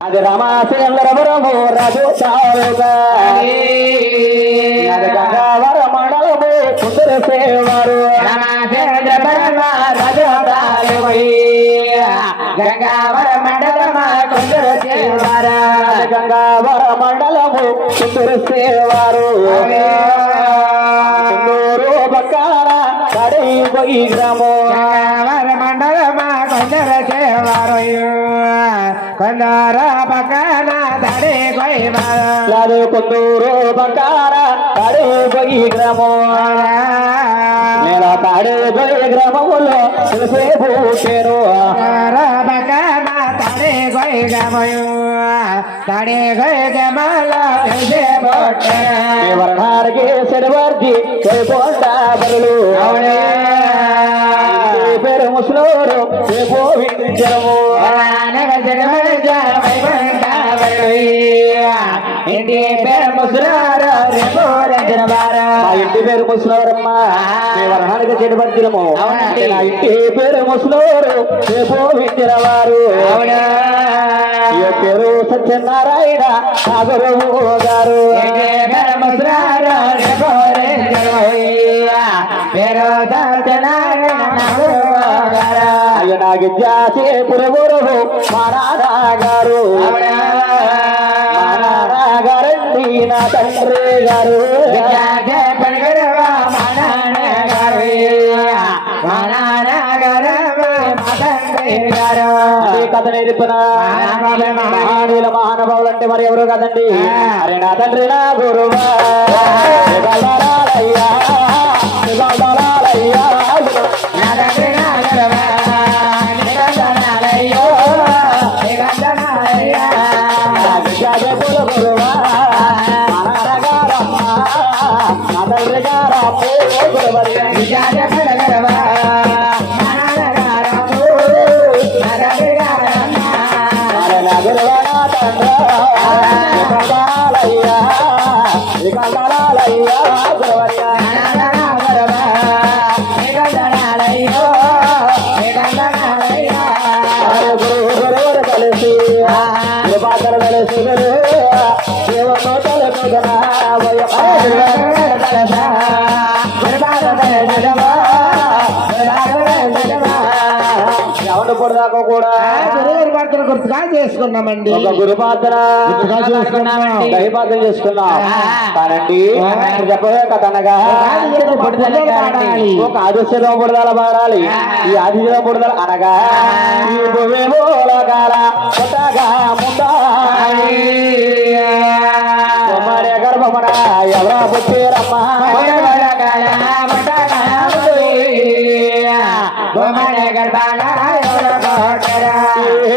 అది రమాచంద్రపురము రఘుచారుగా గంగావర మండలము కుందర సేవారు రమాచంద్రపురమ గంగావర మండలమ కుందర సేవార గంగావర మండలము కుందర సేవారు కుందూరు బక్కార కడై పోయి గ్రామో గంగావర మండలమ కుందర సేవారు కొందర పక్కన దడే కొయ్యారు కుందూరు బక్కార కడై పోయి గ్రామో నేను తాడే పోయి గ్రామములో తెలిసే పూచేరు పక్కన తడే కొయ్యమయు తడే కొయ్యమల తెలిసే పోటే వర్ణానికి సెడవర్జి పోండా బరులు పేరు ముసలోరు విందించడము ఇంటి పేరు ముసలారు మా ఇంటి పేరు ముసలవరమ్మ వర్ణానికి చెడుపరిచడము నా ఇంటి పేరు ముసలోరు విందిరవారు పేరు సత్యనారాయణ సాగరవు గారు అయ్య నాకు జాసే పురగురు మా నాన్నగారు గారండి నా తండ్రి గారు కథ నేర్పిన మహానుభావులు అంటే మరి ఎవరు కదండి అరే నా తండ్రి నా గురువా దాకా కూడా గురువుగారి పాత్ర గుర్తుగా చేసుకున్నామండి. ఒక గురుపాత్ర దైపాత్ర చేసుకున్నాం కానండి. చెప్పవే కథనగా ఒక ఆదిశ్యలో బుడదల పాడాలి. ఈ ఆదిశ్యలో బుడదల అనగా ఈ భూమిగాల కొట్టగా ముందారి గర్భమన ఎవరా పుట్టిరమ్మా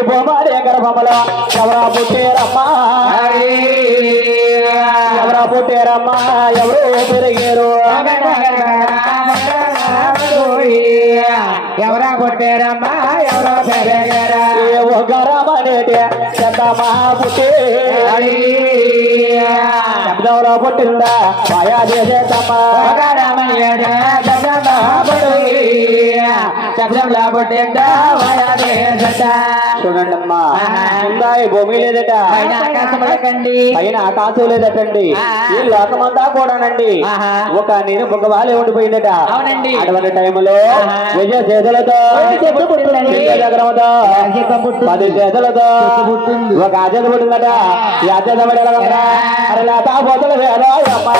బొమ్మడే గర్భములో ఎవరా పుట్టారమ్మా ఎవరా పుట్టారమ్మా ఎవరు పెరిగారు ఎవరా పుట్టారమ్మా ఎవరో పెరిగారా గరమనేటే చెద్దమ్మా పుట్టే శబ్దంలో పుట్టిందా మాయా చేసేద్దమ్మా శబ్దంలో పుట్టిందా చూడండి అమ్మా భూమి లేదట పైన ఆకాశం లేదటండి ఈ లోకమంతా కూడానండి ఒక నేను బుగ్గవాలే ఉండిపోయిందట. అటువంటి టైంలో విజయ చేతులతో 10 చేతులతో ఒక ఆచేత పుట్టిందట. ఈ ఆచేత పడేలా అరే లేత పోతలు వేరోయమ్మా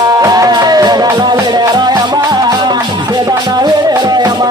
వేడేరోయమ్మా వేడేరోయమ్మా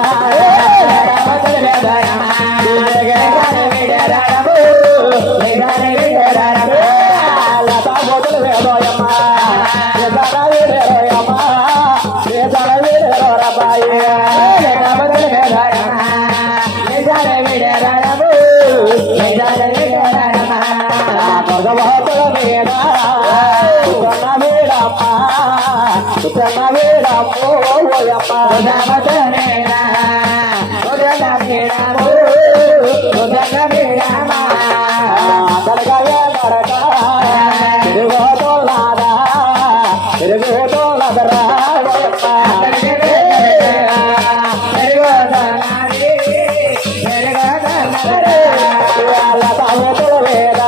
వేద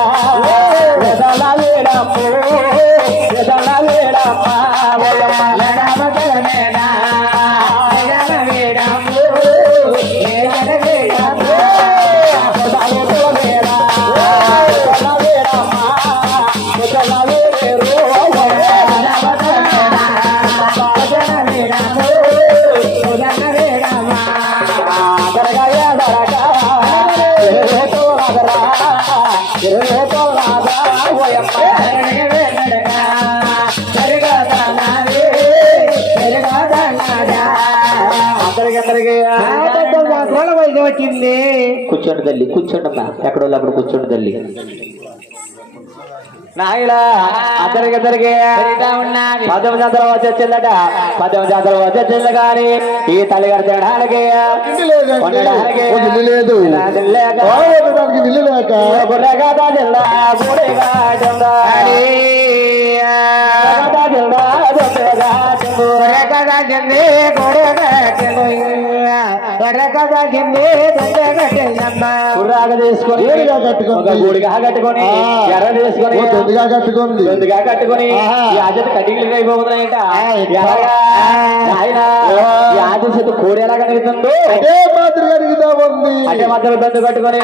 వచ్చింది. కూర్చోండి తల్లి, కూర్చోండి అమ్మా. ఎక్కడ అప్పుడు కూర్చోండి తల్లి. నాయలా అందరికి ఉన్నది 18 సంవత్సరం వచ్చేసిందట. 18 సంవత్సరం వచ్చేసింది కానీ ఈ తల్లిగారు తినడానికి ఉండడానికి లేదు లేక ఇల్లు లేక గుర్రెగా జిల్లా గుడిగా జిల్లా గుర్రాగా తీసుకొని ఒక గుడిగా కట్టుకొని ఎర్ర తీసుకొని దొందిగా కట్టుకుంది దొందిగా కట్టుకొని ఈ ఆజత కటింగ్లు అయిపోతున్నాయంట. ఆజ చేత కోడి ఎలా కడుగుతుందో అదే మాదిరిగా అడుగుతా ఉంది. అంటే మధ్యలో బంధు కట్టుకొని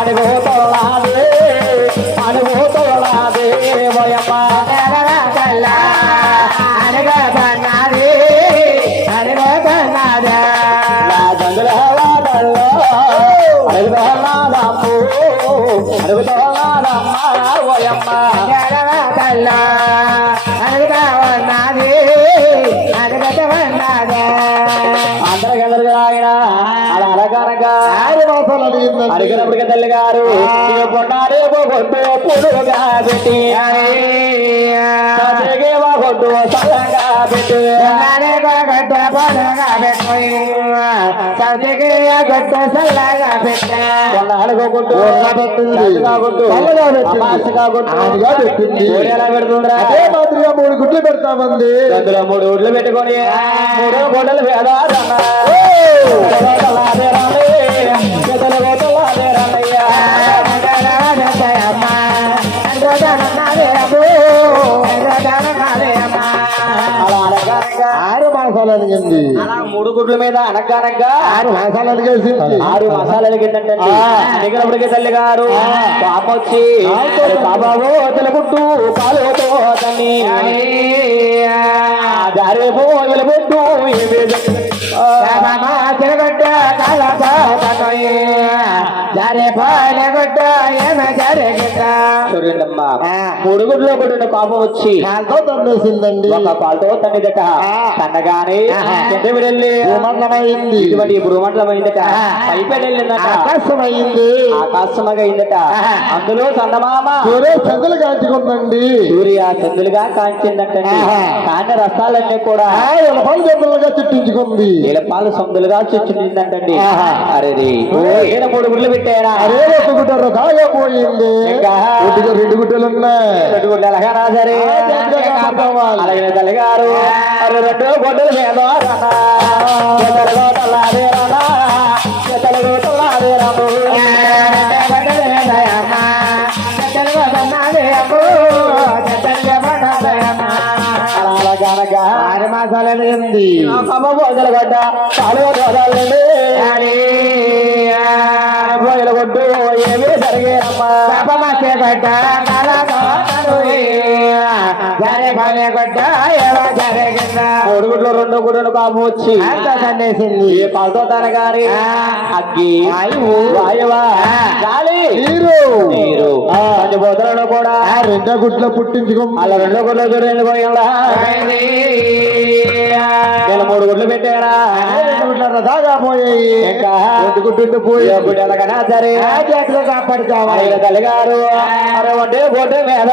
అడుగుతోలాదే అడుగుతోలాదే పోయమ్మ నా జంగుల వాదల్లో అడుగుతోలాదమ్ము అడుగుతోలాదమ్మ పోయమ్మ అందరికీ ఆయన అలా అలగానగా 6 మాసాలు అడిగిందండి. అడిగినప్పటికీ తల్లి గారు పొన్నాడే కొట్టు పుడుగా పెట్టి కొట్టు సలంగా పెట్టి కొన్నాళ్ళకు కొట్టు ఎలా పెడుతుందిరా? అదే మాదిరిగా 3 గుడ్లు పెడతామంది. అందులో 3 గుడ్లు పెట్టుకొని 3 గుడ్డలు వేదారన్నా ఆరు మాసాలు అడిగింది. అలా 3 గుడ్ల మీద అనగానగా 6 మాసాలు అడిగేసింది. 6 మాసాలు అడిగిందంటే అడిగినప్పటికీ తల్లి గారు పాప వచ్చి బాబాబో తెలుగుట్టు కాలుతో తన్ని దారి పోయలు పెట్టు చూడండమ్మా 3 గుడ్లో కొట్టిన పాపం వచ్చి కాలుతో తండేసిందండి. ఒక పాలతో తన్నిదట. తన్నగానే కింద వెళ్ళి భూమండలమైంది. ఇటువంటి భూమండలం అయిందట. పైపెళ్ళి వెళ్ళిందట. ఆకాశమైంది. ఆకాశమగా అయిందట. అందులో చందమామ సూర్య చంద్రులు కాచుకుందండి. సూర్య చంద్రులుగా కాంచిందటండి. కాని రసాలన్నీ కూడా ఇలపాలు చంద్రులుగా చుట్టించుకుంది. నీలపాలు సొందులుగా చుట్టిందంటండి. అరే ఈయన 3 గుడ్లు పెట్టాడా? అరే ఒక గుడ్డ కాగా పోయింది. ఇంకా 2 గుడ్డలు ఉన్నాయి. 2 గుడ్లు ఎలాగా సరే అలాగే తల్లి గారు 2 గుడ్డలు మీద అలాగనగా 6 మాసాలు అడిగింది. పోజల గడ్డ కాలువ దోదాలండి పోయల కొట్టు ఏమీ జరిగేనమ్మా గడ్డ జరిగిందా 3 గుడ్లు 2 గుడ్లు కాపు వచ్చి తన్నేసింది. ఏ పాలతో తనగారి అగ్గి వాయువా గాలి నీరు పంచభూతాలను కూడా 2 గుడ్లు పుట్టించుకుంది. అలా 2 గుడ్లు చూడండి పోయిందా నేను 3 గుడ్లు పెట్టారా 2 గుడ్ల దాగా పోయాయి. ఇంకా 2 గుడ్డు పోయి గుడ్డు ఎలాగైనా సరే జాగ్రత్తగా కాపాడుకోవాలి. ఆయన తల్లి గారు అరే ఒంటి బొట్టు మీద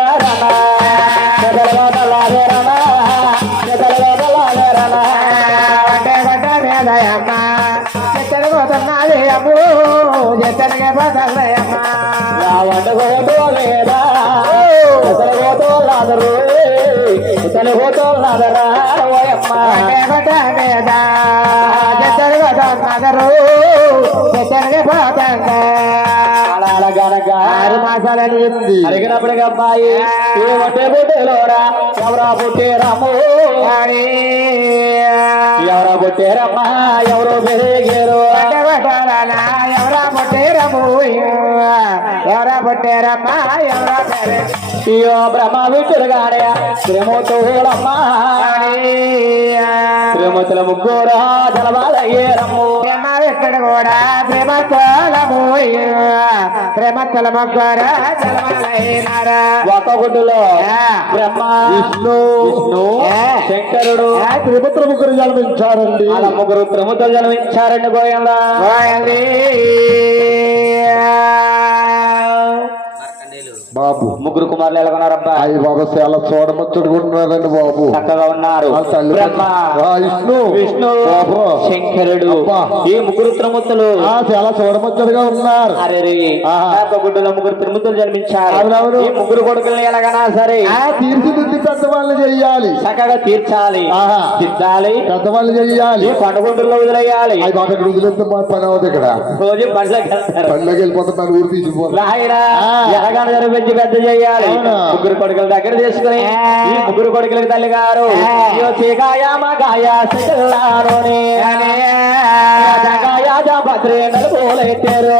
అలాగనగా 6 మాసాలు అడిగింది. అడిగినప్పటికీ అబ్బాయి ఏ ఒంటి బొట్టులోరా ఎవరా పుట్టారమ్మో ఎవరా పుట్టారమ్మా ఎవరో పెరిగారు ఎవరా పుట్టారమ్మా ఎవరా అయ్యో బ్రహ్మ విట్టుడుగానే శ్రీమూర్తులమ్మా శ్రీమూర్తుల ముగ్గురా జలవాలయ్యేరమ్ము ఇక్కడ కూడా ప్రేమ కోలము శ్రీమతుల ముగ్గురు జన్మలైనారు. ఒక గుడ్డులో బ్రహ్మ విష్ణు శంకరుడు త్రిపుత్ర ముగ్గురు జన్మించారండి. అలా ముగ్గురు త్రిముతులు జన్మించారండి గోయంలా. బాబు ముగ్గురు కుమారులు ఎలా ఉన్నారబ్బా? అయ్యి బాబు చాలా చూడముచ్చడుగా ఉన్నారండి బాబు. చక్కగా ఉన్నారు. ఆ తల్లి బ్రహ్మ విష్ణు విష్ణు బాబు శంకరుడు అబ్బా. ఈ ముగ్గురు త్రిముతులు చాలా చూడముచ్చడుగా ఉన్నారు. అరే ఒక గుడ్డులో ముగ్గురు త్రిముతులు జన్మించారు. అవునవును. ఈ ముగ్గురు కొడుకుల్ని ఎలాగనా సరే తీర్చిదిద్ది పెద్దవాళ్ళు చెయ్యాలి. చక్కగా తీర్చాలి, ఆహా. తిద్దాలి, పెద్దవాళ్ళు చెయ్యాలి. ఈ పండుగుంటుల్లో వదిలేయాలి. అవి బాబు ఇక్కడ వదిలేస్తే మా పని అవుతుంది. ఇక్కడ రోజు పండ్లకి వెళ్తారు. పండుగ వెళ్ళిపోతే పని ఊరు తీసిపోతారు. రాయరా ఆ. ఎలాగని జరిపించి పెద్ద చేయాలి. అవును. ముగ్గురు కొడుకుల దగ్గర తీసుకుని ఈ ముగ్గురు కొడుకులకి తల్లి గారు చీకాయ మగాయ సిగల్లారోనే జగాయ జాపత్రే నలుగోలెట్టారు.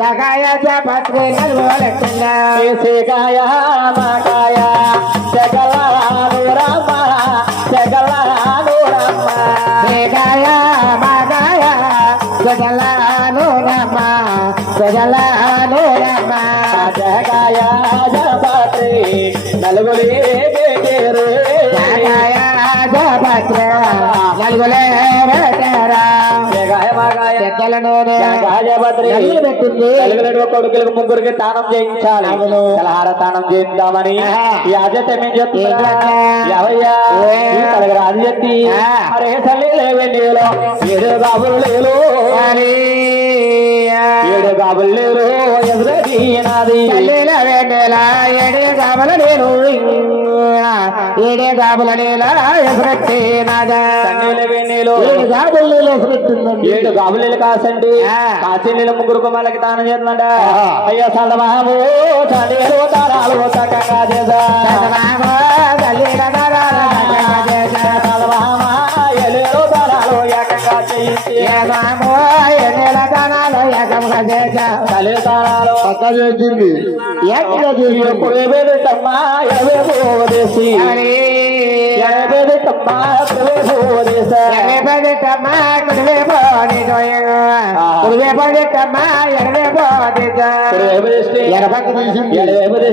జగాయ జపత్రి నలుగోలెట్టిన చీకాయ మగాయ జగలాను రమ్మ జగలాను రమ్మ జగాయ మగాయ జగలాను రమ జగలాను రమ జగాయ జాపత్రే నలుగులే పెట్టారు. జగాయ జపత్రి నలుగులే పెట్టారా జగాయ మగాయ పెద్దలను రాజభద్రి పెట్టింది. నలుగురు కొడుకులకు ముగ్గురికి తానం చేయించాలి. అవును. కలహార తానం చేద్దామని ఈ ఆద్యత ఏం చెప్తున్నా ఎవయ్యా కలగర ఆద్యతి అరే తల్లి లేవెన్నీలో 7 గాబులు లేలు 7 గాబులు లేరు ఎదురదీనాది తల్లిల వెన్నెల ఏడే గాబల నేను ఏడే గాబల నేల ఎదురెట్టినాదా తల్లి వెన్నీలో 7 గాబులు నీళ్ళు ఎసరెట్టిందండి. 7 గాబులు కాసండి కాసి నీళ్ళు ముగ్గురు కుమారులకి తానం చేస్తుందంట. అయ్యో సదమాము చదివేలు తారాలు చక్కగా చేసా సదమామా ఎలేరు తారాలు ఏకంగా చేయించి తల్లి తారాలు పక్క చేసింది. ఏకంగా చేసింది. ఎవేదమ్మా ఎవేదేసి ఎవేదమ్మా ఎవేదేసా ఎడపక్క తీసింది.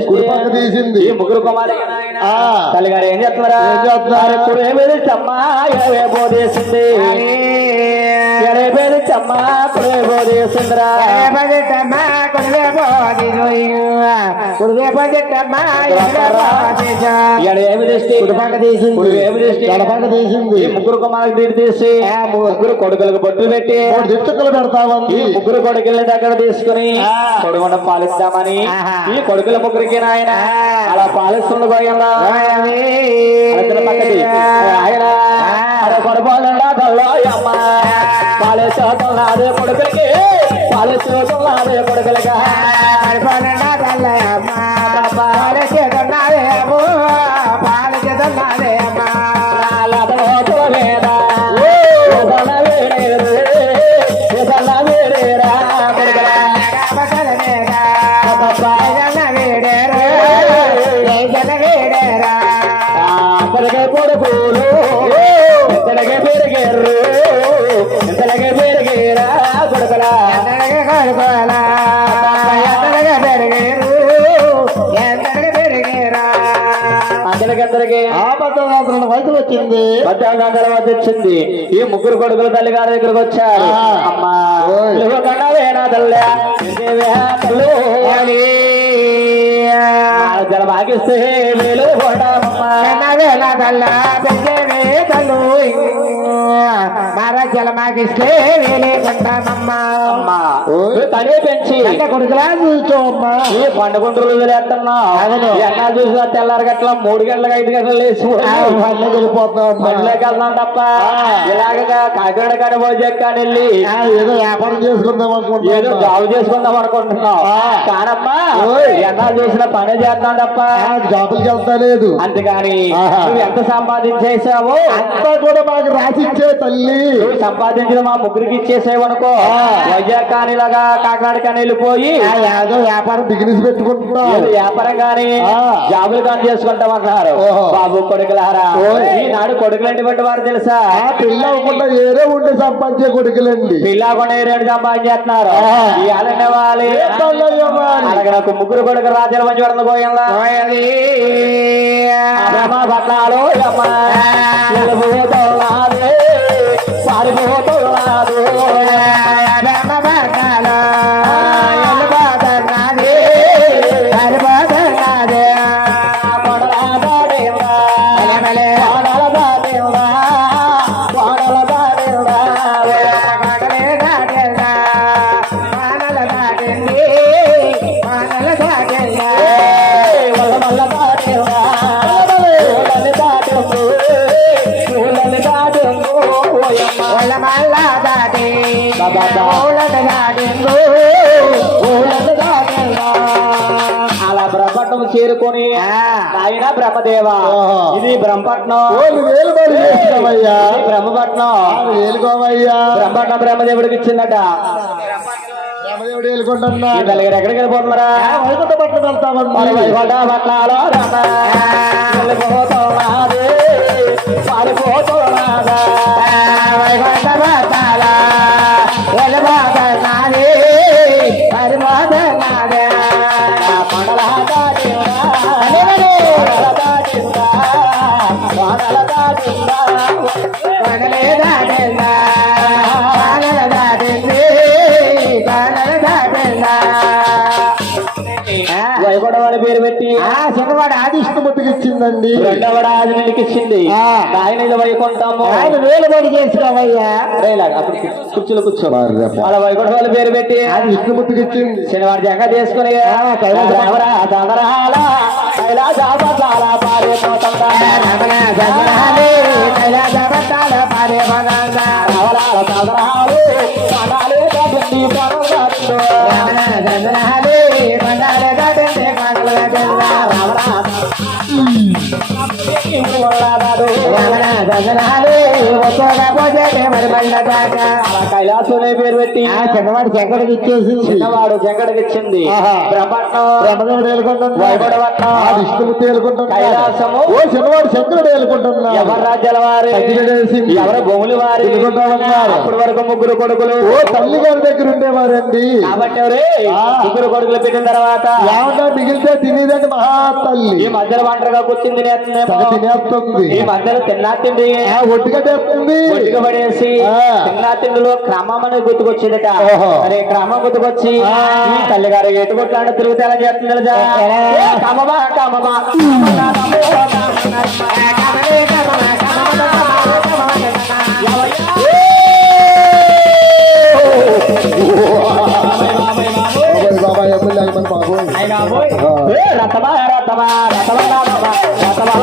కుడి పక్క తీసింది. ఈ ముగ్గురు కుమారు ఆ. తల్లిగారు ఏం చెప్తున్నారా? ఏం చెప్తున్నారు? కురేవేది చమ్మా ఎరవే బోధేసింది ఎరవేది చమ్మా కురే బోధేసిందిరా ఎడవేమి దృష్టి కుడిపక్క తీసింది. కుడివేమి దృష్టి ఎడపక్క తీసింది. ఈ ముగ్గురు కుమారులకు తీరు తీసి ముగ్గురు కొడుకులకు బొట్టు పెట్టి 3 దిట్టుకలు పెడతామంది. ఈ ముగ్గురు కొడుకుల్ని దగ్గర తీసుకుని కొడుకున్న పాలిద్దామని ఈ కొడుకుల ముగ్గురికి నాయన అలా పాలిస్తుంది గోయంలో పక్కది ఆయన కొడుకోకుండా తల్లోయమ్మ పాలిస్తున్నదే కొడుకులకి పాలిస్తున్నదే కొడుకులకి కొడుకులు ఎంతలకే పెరిగారు ఎంతలకే పెరిగేరా కొడుకులా అందరికందరికి ఆపత్ర వయసు వచ్చింది. 18 తర్వాత వచ్చింది. ఈ ముగ్గురు కొడుకులు తల్లి గారి దగ్గరకు వచ్చారు. అమ్మా కన్నా వేనా తల్లి జల భాగిస్తే మేలు మారా జలమాగిస్తే వేలే కొంటామమ్మా తనే పెంచి కొడుకులా చూసుకోమ్మా ఈ పండుగండ్రులు వదిలేస్తున్నావు. ఎన్నా చూసినా తెల్లారి గట్ల 3 గంటలకు 5 గంటలు లేచి పళ్ళకి వెళ్ళిపోతాం. పనిలోకి వెళ్దాం తప్ప ఇలాగగా కాకినాడ కానీ భోజనం కానీ వెళ్ళి ఏదో వ్యాపారం చేసుకుందాం ఏదో అనుకుంటున్నాం. జాబ్ చేసుకుందాం అనుకుంటున్నావు. కానమ్మా ఎన్నా చూసినా పని చేద్దాం తప్ప జాబులకి వెళ్తా లేదు. అంతేగాని ఆహా. నువ్వు ఎంత సంపాదించేసావో అంతా కూడా మాకు రాసిచ్చే తల్లి. నువ్వు సంపాదించిన మా ముగ్గురికి ఇచ్చేసేవనుకో వైజాగ్ కానిలాగా కాకినాడకని వెళ్ళిపోయి ఏదో వ్యాపారం బిజినెస్ పెట్టుకుంటున్నావు ఏదో వ్యాపారం గాని జాబులు కానీ చేసుకుంటామన్నారు ఓహో. బాబు కొడుకులారా ఈనాడు కొడుకులు ఎటువంటి వారు తెలుసా పిల్ల అవ్వకుండా ఏరే ఉండి సంపాదించే కొడుకులండి పిల్లా కూడా రెండు సంపాదించేస్తున్నారు ఈ అలండి వాలి అలాగే నాకు ముగ్గురు కొడుకు రాజ్యాల మంచి వరద పోయిందా పట్నాలు పారిపోతున్నాడు అలా బ్రహ్మపట్నం చేరుకొని ఆయన బ్రహ్మదేవ ఇది బ్రహ్మపట్నం వేలుకోవయ్యా ఇది బ్రహ్మపట్నం వేలుకోవయ్యా బ్రహ్మపట్నం బ్రహ్మదేవుడికి ఇచ్చిందట రామదేవుడు వేలుకుంటున్నా ఈ నలుగురు ఎక్కడికి వెళ్ళిపోతున్నారా వైకుంఠ పట్ల వెళ్తామన్నా వైకుంఠ పట్నాలో వెళ్ళిపోతున్నది పారిపోతున్నదా వైకుంఠ పట్నాల వెళ్ళిపోతున్నది పరిపోతున్నది కొండల దాటిందా కొండల దాటిందా కొండల దాటిందా కొండలే దాటిందా కొండల దాటింది కొండల దాటిందా వైకుంఠ వాడి పేరు పెట్టి చిన్నవాడు ఆది ఇష్టమతికి ఇచ్చిందండి రెండవడ ఆదికి ఇచ్చింది ఆయన ఇది వైకుంఠము ఆయన వేలుబడి చేసుకోవయ్యా అప్పుడు కుర్చీలో కూర్చో వాళ్ళ వైకుంఠ వాళ్ళ పేరు పెట్టి అది ఇష్టమతికి ఇచ్చింది శనివారం జంగ చేసుకుని కైలాసనే పేరు పెట్టి చిన్నవాడు శంకరుడికి ఇచ్చేసి చిన్నవాడు జంగడికి ఇచ్చింది బ్రహ్మపట్నం బ్రహ్మదేవుడు వేలుకుంటున్నా వైకుంఠపట్నం విష్ణుమూర్తి వేలుకుంటున్నా కైలాసము ఓ చిన్నవాడు శంకరుడు వేలుకుంటున్నా ఎవరు రాజ్యాల వారి ఎవరు భూములు వారి అప్పటి వరకు ముగ్గురు కొడుకులు ఓ తల్లి గారి దగ్గర ఉండేవారండి కాబట్టి ఎవరే ముగ్గురు కొడుకులు పెట్టిన తర్వాత ఏమన్నా మిగిలితే తినేదండి మహా తల్లి ఈ మధ్యలో వంటగా కూర్చుంది తినేస్తుంది ఈ మధ్యలో తిన్నా తిండి ఒట్టిగా తెస్తుంది ఒట్టిగా పడేసి తిన్నా తిండిలో క్రమం అనేది గుర్తుకొచ్చిందట అరే క్రమం గుర్తుకొచ్చి ఈ తల్లిగారు ఎటుకొట్లాంటి తిరుగుతే ఎలా చేస్తుంది తెలుసా కమమా కమమా బాబాయ్ ఎమ్మెల్యే అయిపోయింది బాబోయ్ రథమా రథమా రథమా రథమా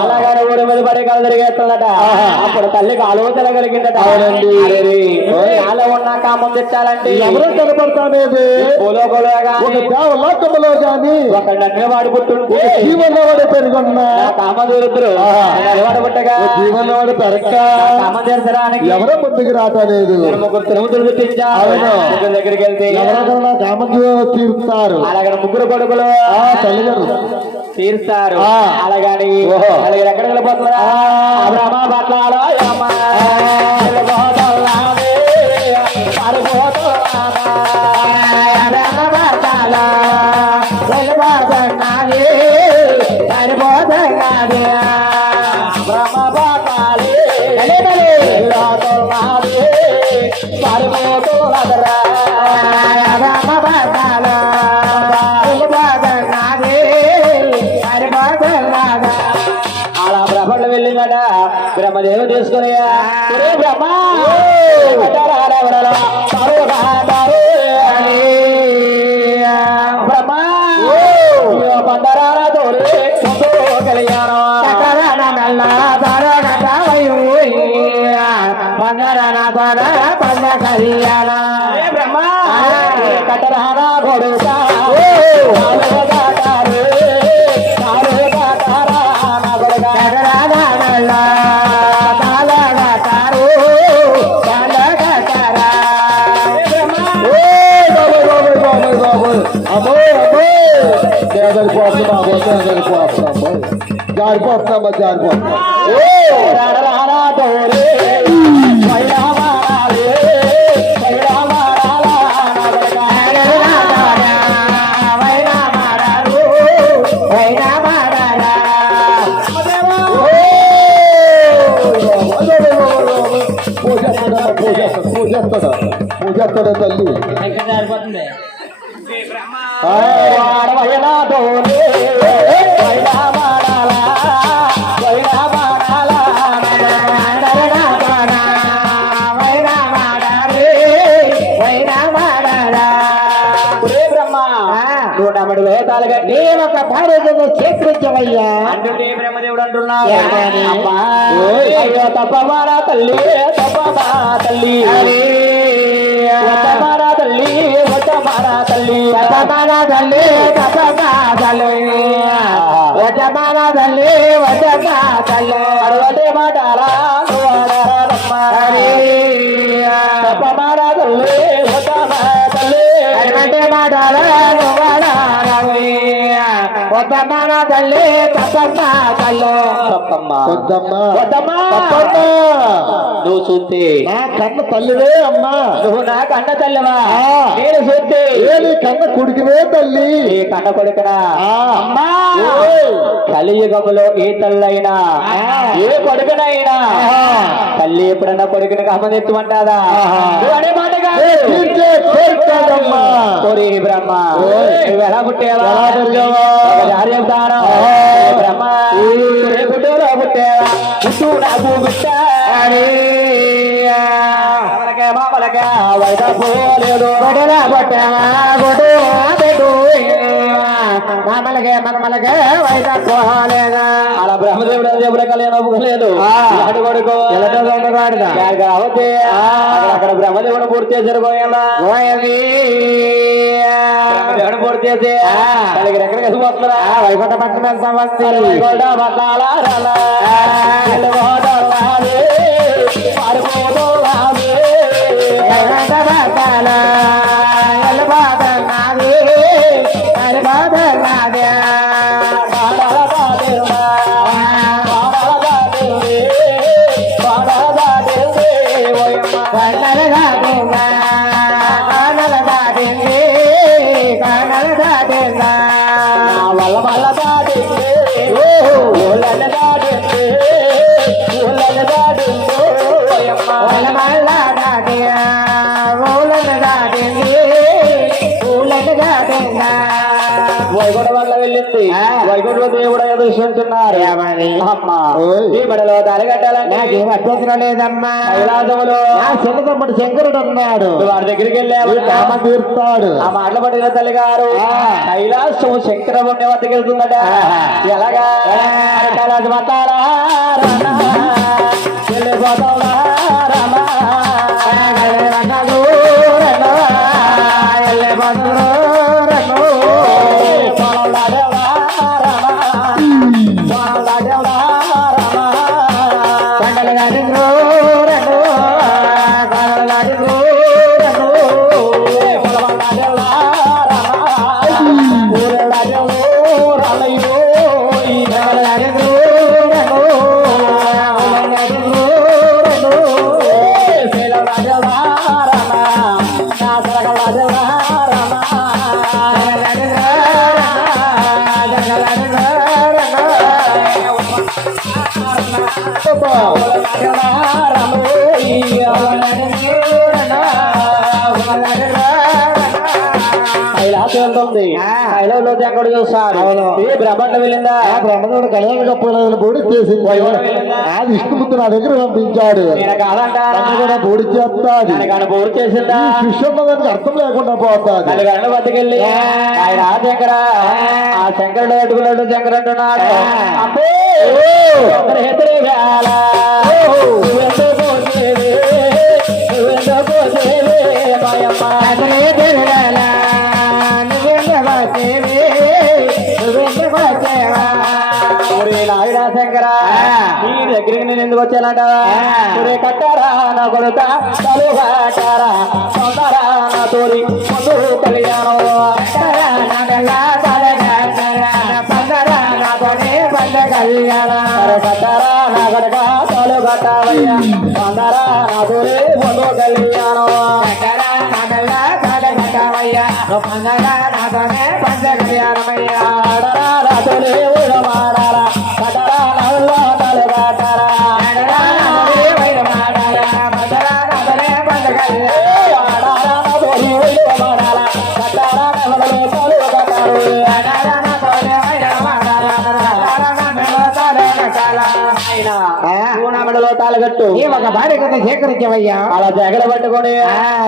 అలాగనే ఊరి మీద పడే కాలు తిరిగేస్తుందట అప్పుడు తల్లికి ఆలోచన కలిగిందట అవునండి నాలో ఉన్న కామం తెచ్చాలంటే ఎవరో కనపడతానేది లోకంలో గాని ఒక నన్ను వాడి పుట్టుంటే జీవనంలో వాడే పెరుగున్నా కామ దూరుతురు వాడు పుట్టగా జీవనంలో వాడు పెరక్క కామ తీర్చడానికి ఎవరో ముందుకు రావట్లేదు ముగ్గురు తిరుగుతులు తెచ్చించా ముగ్గురు దగ్గరికి వెళ్తే ఎవరికైనా కామం తీరుస్తారు అలాగే ముగ్గురు కొడుకులు తల్లిగారు తీరుస్తారు అలాగని అలాగే ఎక్కడ వెళ్ళిపోతున్నారా బ్రహ్మ పట్నాలో అలా బ్రహ్మలు వెళ్ళిందట బ్రహ్మదేవుడు తీసుకుని బ్రహ్మ బ్రహ్మ పందరాల తోడు కళ్యాణం బ్రహ్మ కట్టరానా అమ్మో అమ్మో జారిపోతున్నామా జారిపోతున్నామా రారా తోరే వైరా మారాలే వైరా మారాలా పూజేస్తాడా తల్లి వైరా తోరే వైరా మారాలా వైరా మారాలా నూటమడు వేతాలు కట్టి ఒక భార్యను చేకరించవయ్యా అంటుంటే బ్రహ్మదేవుడు అంటున్నాడు ఏమని? అమ్మా, అయ్యో తప్పమారా తల్లి తప్పమా తల్లి వద్దమారా తల్లి వద్దమారా తల్లి వద్దమారా తల్లి వద్దమా తల్లి వద్దమారా తల్లి వద్దమా తల్లి అడగటే మాటారా నువ్వాడారమ్మా తప్పమారా తల్లి వద్దమా తల్లి అడగటే మాటారా వద్దమారా తల్లి తప్పమ్మా తల్లి తప్పమ్మా వద్దమ్మా వద్దమ్మా తప్పమ్మా నువ్వు చూస్తే నా కన్న తల్లివే అమ్మా నువ్వు నా కన్న తల్లివా ఆ. నేను చూస్తే ఏ నీ కన్న కొడుకునే తల్లి ఈ కన్న కొడుకునా ఆ. అమ్మా ఓయ్. కలియుగములో ఏ తల్లైనా ఏ కొడుకునైనా తల్లి ఎప్పుడన్నా కొడుకుని గమనించమంటాదా నువ్వు అనే మాట కాదు. తీర్చే కోరుతాడమ్మా ఓరి బ్రహ్మ ఓయ్. నువ్వు ఎలా పుట్టేవా ఎలా పెరిగావా? ఒక దారి చెప్తాను ఆ. బ్రహ్మ ఏ పుట్టేలో పుట్టేవా పుట్టు నాకు బిడ్డ మామలకే వైద పోలేదు మామలకే మనమలకే వైద పోలేదా అలా బ్రహ్మదేవుడు దేవుడు కలిగి నవ్వుకోలేదు అటు కొడుకు అవతే అక్కడ బ్రహ్మదేవుడు పూర్తి చేశారు పోయేలా బ్రహ్మదేవుడు పూర్తి చేసి వాళ్ళకి ఎక్కడికి వెళ్ళిపోతున్నారా వైకుంఠ పట్టణ సమస్య వైకుంఠ పట్టాల రాలా పారిపోదు రాదు వైకుంఠ పట్టాల ఎల్లబాదన్నాది ఎల్లబాదన్నాది కన్నల దాటిందా కన్నల దాటింది కన్నల దాటిందా వల్ల వల్ల దాటింది ఊళ్ళ దాటింది ఊళ్ళ దాటింది వాళ్ళ మళ్ళ దాటియా ఊళ్ళను దాటింది ఊళ్ళను దాటిందా వైకుంఠ వల్ల వెళ్ళింది వైకుంఠ దేవుడు ఎదుర్కొంటున్నారు అమ్మా ఓయ్. ఈ మెడలో దారి కట్టాలండి నాకేం అభ్యంతరం లేదమ్మా కైలాసములో నా చిన్న తమ్ముడు శంకరుడు ఉన్నాడు వారి దగ్గరికి వెళ్ళాము కామ తీరుతాడు ఆ మాటలు పడిన తల్లి గారు కైలాసం శంకరముని వద్దకు వెళ్తుందట ఎలాగా కైలాస మతారా వెళ్ళిపోతావురా రామా వెళ్తుంది కైలాసంలో ఎక్కడ చూస్తారు ఏ బ్రహ్మాండం వెళ్ళిందా బ్రహ్మదేవుడు కలియకపోయిన బోడి చేసింది ఆ విష్ణుమూర్తి నా దగ్గర పంపించాడు నేను కాదంటారా కూడా బోడి చేస్తాడు దానికన్నా పూర్తి చేసిందా శిష్యం దానికి అర్థం లేకుండా పోతాది నాలుగు గంటల బతికెళ్ళి ఆయన ఆ శంకర ఆ శంకరుడు అడుగులాడు శంకర అంటున్నాడు అబ్బో ఎదురు వేళ నువ్వెందుకు పోసేవే నువ్వెందుకు పోసేవే మాయమ్మ నాయుడా శంకర నీ దగ్గరికి నేను ఎందుకు వచ్చానంటావా కట్టారా నా కొడుక తలు కట్టారా నా తోరి ముందు కళ్యాణం రావయ్యా అందరా నాతోనే పొందు కళ్యాణం ఆడరా నాతోనే ఊడమాడారా కటరా నవ్వులో తలగాటారా ఆడరా నాతోనే ఊడమాడారా కటరా నవ్వులో తలగాటారు మెడలో తాళగట్టు ఈ ఒక భార్య కింద సేకరించవయ్యా అలా జగడ పట్టుకొని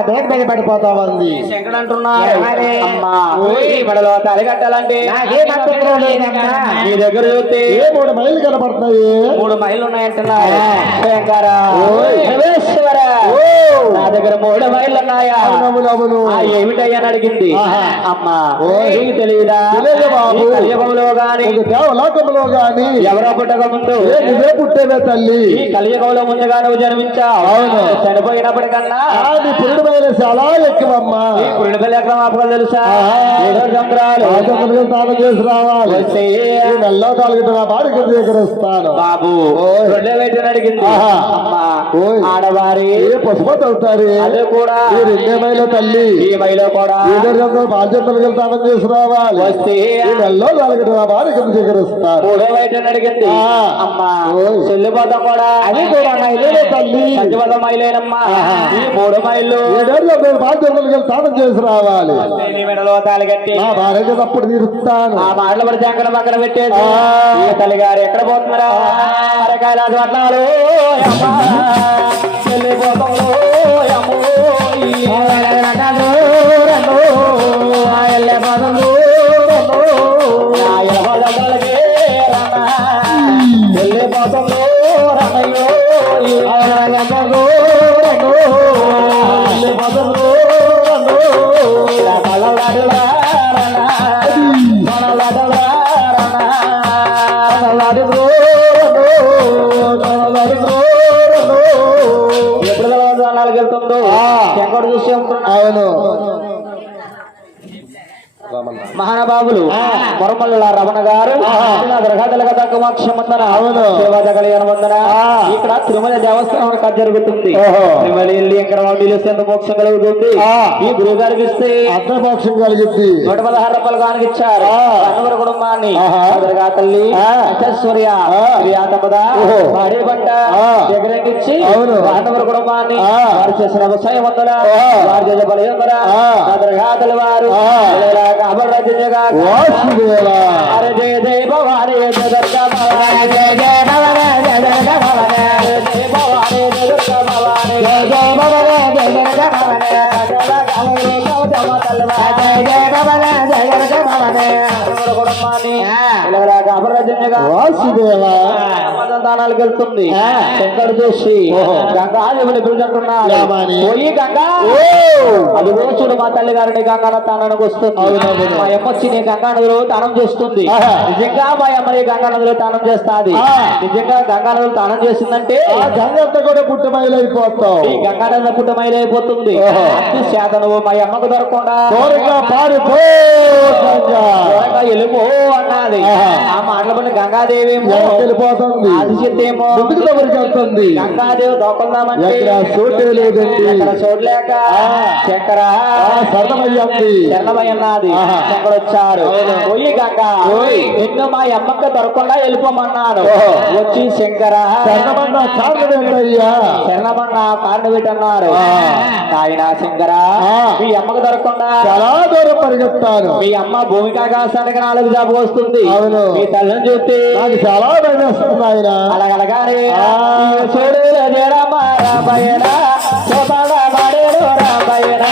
దేని మీద పడిపోతా ఉంది శంకడు అంటున్నారు అమ్మా ఈ మెడలో తాళగట్టాలంటే నాకేం అభ్యంతరం లేదమ్మా నీ దగ్గర చూస్తే ఏ 3 మైళ్ళు కనపడుతున్నాయి 3 మైళ్ళు ఉన్నాయంటున్నారు శంకర సర్వేశ్వర నా దగ్గర 3 మైళ్ళు ఉన్నాయా అవును ఏమిటయ్యా అని అడిగింది అమ్మా నీకు తెలియదా తెలియదు బాబు. ఈ కలియుగంలో గాని దేవలోకంలో గాని ఎవరో పుట్టక ముందు నువ్వే పుట్టేవే తల్లి ఈ కలియుగంలో ముందుగా నువ్వు జన్మించావు అవును. చనిపోయినప్పటికన్నా నీ పురుడు మైలు చాలా ఎక్కువమ్మా ఈ పురుడుపల్లి ఎక్కడ మాపకం తెలుసా ఏదో సంవత్సరాలు రాజకీయ స్నానం చేసి రావాలి వస్తే ఈ నెలలో తాలగిట నా భార్య స్వీకరిస్తాను బాబు రెండో వేటని అడిగింది ఆహా. అమ్మా ఓయ్. ఆడవారి ఏ పశుపతి అవుతారు అదే కూడా ఈ 2 మైలు తల్లి ఈ మైలో కూడా బాధ్యతలు స్నానం చేసి రావాలి వస్తే ఈ నెలలో తాలగిట నా భార్య స్వీకరిస్తాను మూడో వేటని అడిగింది ఆ. అమ్మా ఓయ్. చెల్లిపోతాం కూడా అది కూడా మైలేనే తల్లి సత్యవత మైలేనమ్మా ఆహా. ఈ 3 మైళ్ళు బాధ్యతలు స్నానం చేసి రావాలి నీ మెడలో తాళగట్టి నా భార్య తప్పుడు తీరుస్తాను ఆ మాటలు పడి చంకన పక్కన పెట్టేసి ఆ. ఈ తల్లి గారు ఎక్కడ పోతున్నారా అరకాయలాంటి పట్నాలు వెళ్ళిపోతాము అమ్మో వెళ్ళిపోతాము రమయ్యో ఎప్పుడు నాలుగు వెళ్తుందో ఎక్కడ చూసి అవును మహానుభావులు మొరమల్ల రమణ గారు గ్రహాదుల కథాక్షమందన అవును. సేవాద కళ్యాణ వందన ఇక్కడ తిరుమల దేవస్థానం కథ జరుగుతుంది ఓహో. తిరుమల వెళ్ళి ఇక్కడ నిలిసేందుకు మోక్షం కలుగుతుంది ఈ గురువు గారికి ఇస్తే అర్థపక్షం కలిగింది 116 రూపాయలు కానికి ఇచ్చారు అన్నవర కుటుంబాన్ని ఆహా. అదరగా తల్లి అచ్చశ్వర్య ప్రియాతపద ఓహో. పాడే పంట ఎగరెంటిచ్చి అవును. అన్నవర కుటుంబాన్ని ఆ. వారు చేసిన వ్యవసాయం వందల ఆ. వారు చేసే బలయందర ఆ. అదరగా తల్లి వారు ఆ. అమరరాజ్యగా వాసుదేవా. హరే జయ జయ భవాని జయ దుర్గా భవాని జయ జయ భవాని జయ దుర్గా భవాని జయ జయ భవాని జయ దుర్గా భవాని జయ జయ భవాని జయ దుర్గా భవాని జయ గామని గౌతమ తల్వా జయ జయ భవాని జయ దుర్గా భవాని అమర కుటుంబాన్ని ఇలాగా అమరరాజ్యగా వాసుదేవా. దానాలకు వెళ్తుంది శంకరు చూసి గంగాదేవుని పిలుచుంటున్నారు రామాని. పోయి గంగా అది చూడు మా తల్లి గారిని గంగా తానానికి వస్తుంది అవునవును. మా అమ్మ వచ్చి నీ గంగా నదిలో తానం చేస్తుంది ఆహా. నిజంగా మా అమ్మ నీ గంగా నదిలో తానం చేస్తాది ఆ. నిజంగా గంగా నదిలో తానం చేసిందంటే ఆ గంగంతా కూడా పుట్ట మైలైపోతావు ఈ గంగా నది పుట్టమైలైపోతుంది ఓహో. అతి శాతం నువ్వు మా అమ్మకు దొరకకుండా దూరంగా పారిపో గంగా. దూరంగా వెళ్ళిపో అన్నది ఆహా. ఆ మాటలు పడిన గంగాదేవి ఎవరికి వెళ్ళిపోతుంది ఆదిశక్తేమో ముందుకు దగ్గరికి వెళ్తుంది గంగాదేవి దోకొందామంటే ఎక్కడ చోటే లేదండి ఎక్కడ చూడలేక శంకర శరణమయ్యంది శరణమయ్యన్నది ఆహా. శంకరు వచ్చారు అవును. పోయి గంగా ఓయ్. నిన్ను మా అమ్మక్క దొరకకుండా వెళ్ళిపోమన్నాను ఓహో. వచ్చి శంకర శరణమన్న కారణం ఏంటయ్యా శరణమన్న కారణం పెట్టన్నారు ఆ. ఆయన శంకర ఆ. మీ అమ్మకు దొరకకుండా చాలా దూరం పరిగెత్తాను మీ అమ్మ భూమికి ఆకాశానికి 4 జాబు వస్తుంది అవును. మీ తల్లిని చూస్తే నాకు చాలా భయం వేస్తుంది ఆయన అలాగలగానే ఆ. చూడు జడమ రాబయన చూపాల మాడేడు రాబయన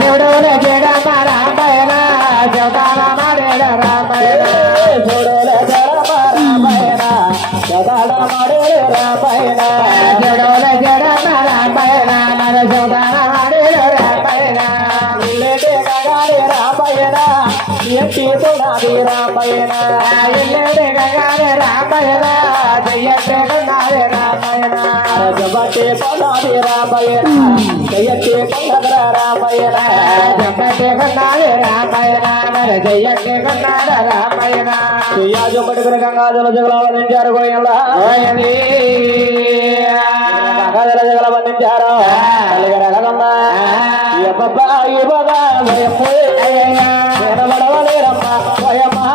చూడు జడమ రాబయన చూపాల మాడేడు రాబయన చూడు జడమ రాబయన చూపాల మాడేడు రాబయన చూడు జడమ రాబయన మన చూపాల మాడేడు రాబయన ఇల్లేటి గగాడి రాబయన ఎంటి తోడాది రాబయన ఇల్లేటి గగాడి రాబయన జయతే గగాడి రాబయన జబతే పడాది రాబయన జయతే గగర రాబయన జబతే గగాడి రాబయన మన జయతే గగాడ రాబయన సుయాజు పడుకుని గంగాజల జగలాల నుంచి అరగోయలా వేల జగల బంధించారు తల్లిగారమ్మా ఈ బాగా పడవలేరమ్మా భయమ్మా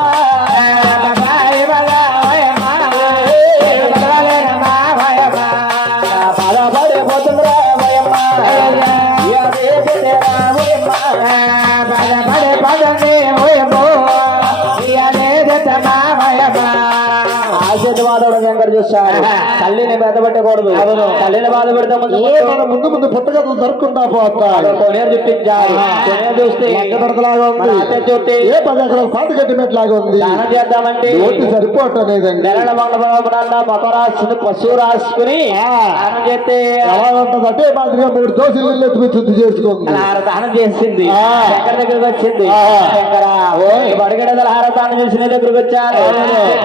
పడబడిపోతుందిరా భయమ్మా ఆశీర్వాదం వెంకట చూస్తాడు తల్లిని బాధపెట్టకూడదు తల్లిని బాధ పెడితే ముందు ముందు పుట్టగతులు దొరుకుంటా పోతాడు కొనేరు చుట్టించాడు కొనేరు చూస్తే లాగా ఉంది చుట్టి ఏ 10 ఎకరాల పాతి కట్టినట్లాగా ఉంది స్నానం చేద్దామంటే నోటి సరిపోవటం లేదండి నెలల మండపం మొక్క రాసుకుని పశువు రాసుకుని స్నానం చేస్తే అంటే మాదిరిగా 3 దోశలు నీళ్ళు ఎత్తుకుని శుద్ధి చేసుకుంది స్నానం చేసింది శంకర దగ్గరికి వచ్చింది శంకర బడిగడదల హారతాన్ని చూసి నీ దగ్గరికి వచ్చారు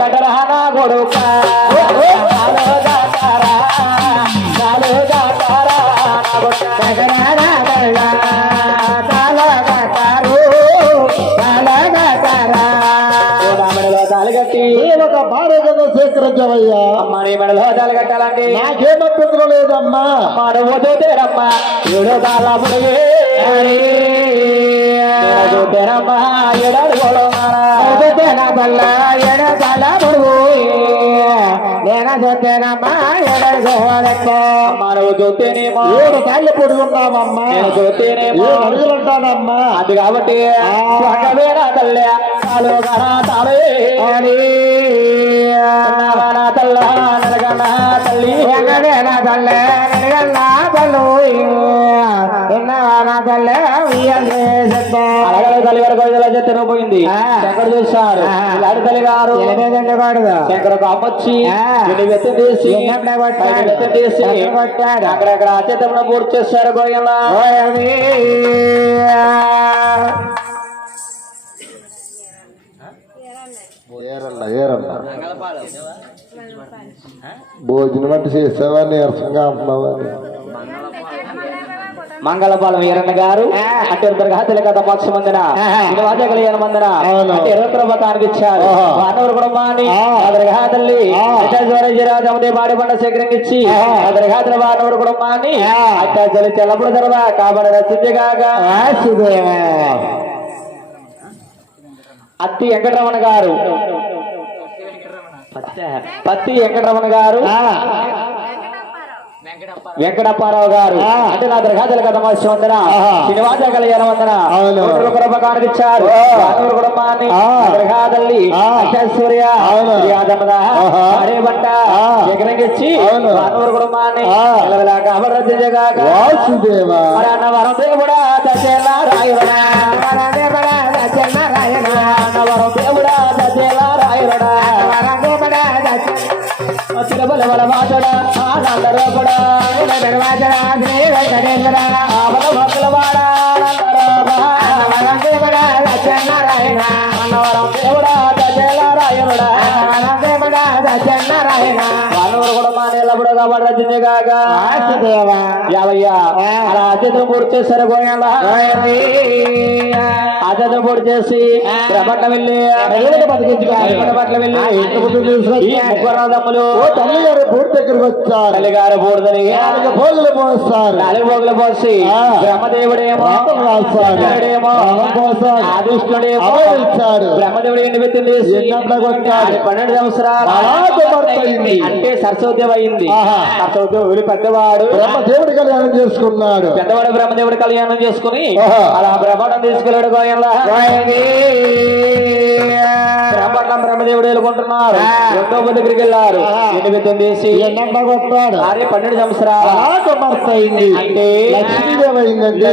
కటరహానా కొడుక తాలిగట్టి ఒక భార్య కదా సేకరించవయ్యా అమ్మని మెడలో తాలి కట్టాలండి నాకేం అభ్యంతరం లేదమ్మా మన వదుతేరమ్మా ఏడో తాళ పుడిగే చూతేరమ్మా ఏడాడు బల్ల ఏడో తాళ పుడుగు నేను చూతేనమ్మా ఏడాడు మనవు చూస్తేనేమో 7 సార్లు పొడుగున్నామమ్మా నేను చూస్తేనేమో అడుగులుంటానమ్మా అది కాబట్టి తల్లే తాలు గడా తాళే తల్ల నరగణ తల్లి ఎగడేన తల్లే నరగణ తల్లు తల్లి గారు గొడవలో చెత్తను పోయింది శంకర్ చూశారు లాడి తల్లి గారు శంకరకు అమ్మొచ్చి వెత్తం తీసి వెత్తం తీసి అక్కడక్కడ అత్యతంలో పూర్తి చేశారు గోయలా ఏరల్లా భోజనం అంటే చేసావా నీరసంగా అంటున్నావా మంగళపాలెం ఈరన్న గారు అంటే ఇద్దరు కథ మోక్ష మందిన కళ్యాణ మందిన అంటే 20 రూపాయలు ఇచ్చారు వానవరు కుటుంబాన్ని తల్లి రాజమదే బాడిబండ సేకరించి అతని ఘాతల వానవరు కుటుంబాన్ని అత్యాచలి తెల్లప్పుడు తెరవా కాబట్టి రచించగాగా అత్తి వెంకటరమణ గారు పత్తి వెంకటరమణ గారు వెంకటప్పారావు గారు అంటే నా దర్గాదల కథ మత్స్య వందన శ్రీనివాస కళ్యాణ వందన రూపాయలు ఇచ్చారు కుటుంబాన్ని దర్గాదల్లి సూర్య అరే బట్ట ఎగరగిచ్చి వానూరు కుటుంబాన్ని వరం దేవుడా దశేలా రాయుడా వరం దేవుడా దశేలా రాయుడా తిరుమల వల వాచడా ఆనందరూపడా వాచడా శ్రీ వెంకటేశ్వర భక్తులవాడ సత్యనారాయణ అన్నవరం దేవుడా దశేలారాయణుడా దేవుడా సత్యనారాయణ వానూరు కూడా మానేళ్ళప్పుడు కాబట్టి రచించగాగా యావయ్యా అలా అతిథులు పూర్తి చేశారు గోయాల అతిథులు పూర్తి చేసి ప్రపట్ల వెళ్ళి పట్ల వెళ్ళి ముగ్గురదమ్ములు తల్లి గారు బోర్డు దగ్గరకు వచ్చారు తల్లి గారు బోర్డుని 4 భోగులు పోస్తారు 4 భోగులు పోసి బ్రహ్మదేవుడేమో అదృష్టుడేమో ఇచ్చాడు బ్రహ్మదేవుడు నిమిత్తం చేసి 12 సంవత్సరాలు అంటే సరస్వతి అయింది సరస్వతి పెద్దవాడు బ్రహ్మదేవుడి కళ్యాణం చేసుకున్నాడు పెద్దవాడు బ్రహ్మదేవుడి కళ్యాణం చేసుకుని అలా బ్రహ్మాండం తీసుకెళ్ళాడు గోయల్లా బ్రహ్మాండం బ్రహ్మదేవుడు వెళ్ళుకుంటున్నారు 2వ దగ్గరికి వెళ్ళారు నిమిత్తం చేసి వస్తాడు 12 సంవత్సరాలు అయింది అంటే లక్ష్మీదేవి అయిందండి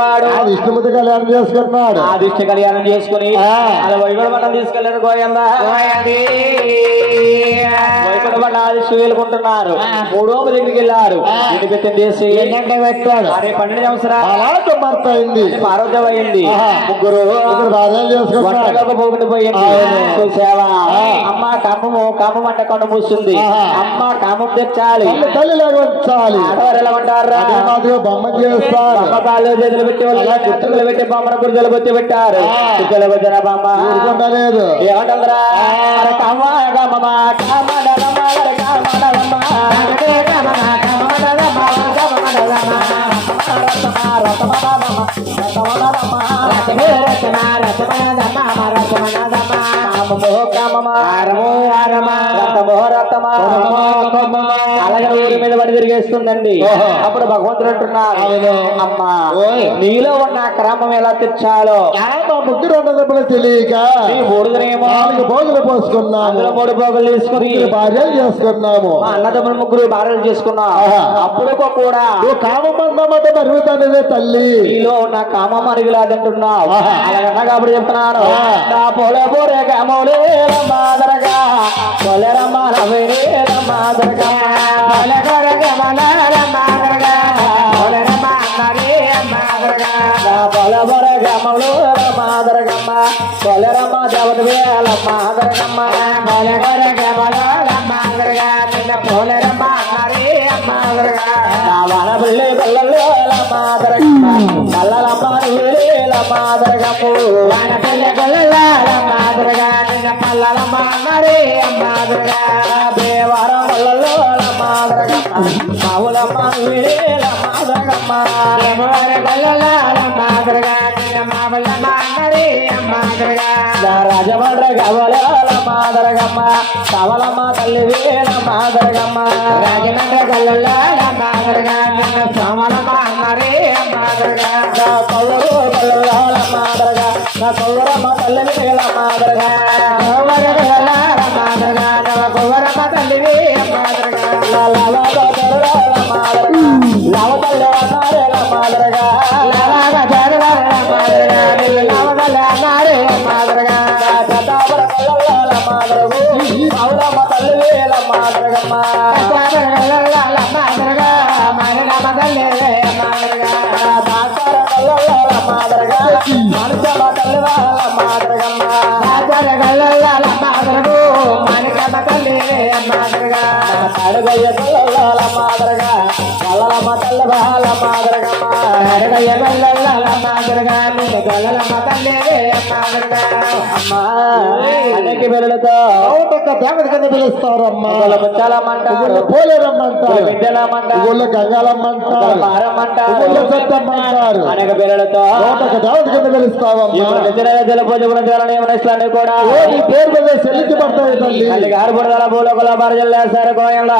వాడు విష్ణుమూర్తి కళ్యాణం చేసుకున్నాడు ఆ విష్ణు కళ్యాణం చేసుకుని అలా వైకుంఠం తీసుకెళ్లారు గోయల్లా వైకుంఠ ఆదిష్టు వెళ్ళుకుంటున్నారు 3వ దగ్గరికి వెళ్ళారు నిమిత్తం చేసి పెట్టాడు 12 సంవత్సరాలు అయింది పార్వతం అయింది ముగ్గురు పోయింది చూసావా అమ్మ కామం అంటే కన్ను మూస్తుంది అమ్మ కామం తెచ్చాలి తల్లిలాగా ఉంచాలి ఆడవారు ఎలా ఉంటారు బొమ్మ చేస్తారు అమ్మ కాళ్ళు చేతులు పెట్టి గుర్తులు పెట్టి బొమ్మను గుర్తులు పెట్టి పెట్టారు గుర్తులు పెట్టిన బొమ్మ లేదు ఏమంటారా కామ కామ కామ కామ కామ అలాగే ఊరి మీద పడి తిరిగేస్తుందండి. అప్పుడు భగవంతుడు అంటున్నారు, అమ్మా నీలో ఉన్న క్రమం ఎలా తెచ్చాలో మా ముగ్గురు అన్నదమ్ములు తెలియక నీ బూడిదనేమో 4 భోగులు పోసుకున్నాము, అందులో 3 పోగులు తీసుకుని భార్యలు చేసుకున్నాము. మా అన్నదమ్ములు 3 భార్యలు చేసుకున్నాం. అప్పుడు కూడా నువ్వు కామబంధమట మరుగుతానదే తల్లి, నీలో ఉన్న కామం అరుగులాదంటున్నావు. అలాగన్నా కాబట్టి చెప్తున్నాను, నా పొల పొరే కామోలే మాదరగా పొలరమ్మ రవేల మాదరగా పొల పొర గమలు మాదరగమ్మ పొలరమ్మ దేవత వేల మాదరగమ్మ పొలగర గమల మాదరగా నిన్న పొలరమ్మ మాదరగా నా వన పిల్లి పిల్లలు మాదరగమ్మ పల్లలమ్మ వేల మాదరగమ్ము వన పిల్లి పిల్లల మాదరగా నిన్న పల్లలమ్మ మాదరగా దేవరం పిల్లలు మాదరగమ్మ మావులమ్మ వేల మాదరగమ్మ రాజమండ్ర గవల మాదరగమ్మ కవలమ్మ తల్లి వేల మాదరగమ్మ రాజమండ్ర గల్ల మాదరగా నిన్న సోమలమ్మ అమ్మరే మాదరగా కౌరు గల్ల మాదరగా నా కౌరమ్మ తల్లి వేల మాదరగా మాదరగా కౌరమ్మ తల్లి వేల మాదరగా మాదరగా మాదరగా అనేక పేర్లతో దేవత కింద పిలుస్తారమ్మా, ముచ్చాలమ్మంటారు, పోలేరమ్మంటారు, విద్యలమ్మంటారు, ఊళ్ళో గంగాలమ్మంటారు, భారమ్మంటారు, ఊళ్ళో సత్తమ్మంటారు, అనేక పేర్లతో దేవత కింద పిలుస్తావమ్మా. కూడా నీ పేరు మీద చెల్లించబడతాయి తల్లి. తల్లికి ఆరుపడదల భూలోకల భారజల్లేస్తారు కోయంలో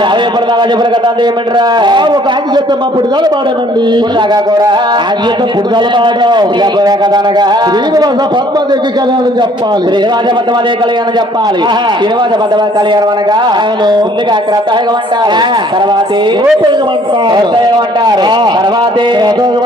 యాభై పడదాల చెప్పిన కథ ఏమిట్రా ఒక ఆది చేత మా పుడిదాలు పాడానండి, కూడా ఆది చేత పుడిదాలు పాడాం కదా అనగా శ్రీనివాస పద్మదేవి కళ్యాణం చెప్పాలి, శ్రీనివాస పద్మదే కళ్యాణం చెప్పాలి. శ్రీనివాస పద్మ కళ్యాణం అనగా ముందుగా క్రతయుగం అంటారు, తర్వాతే రూపయుగం అంటారు, అంటారు, తర్వాతే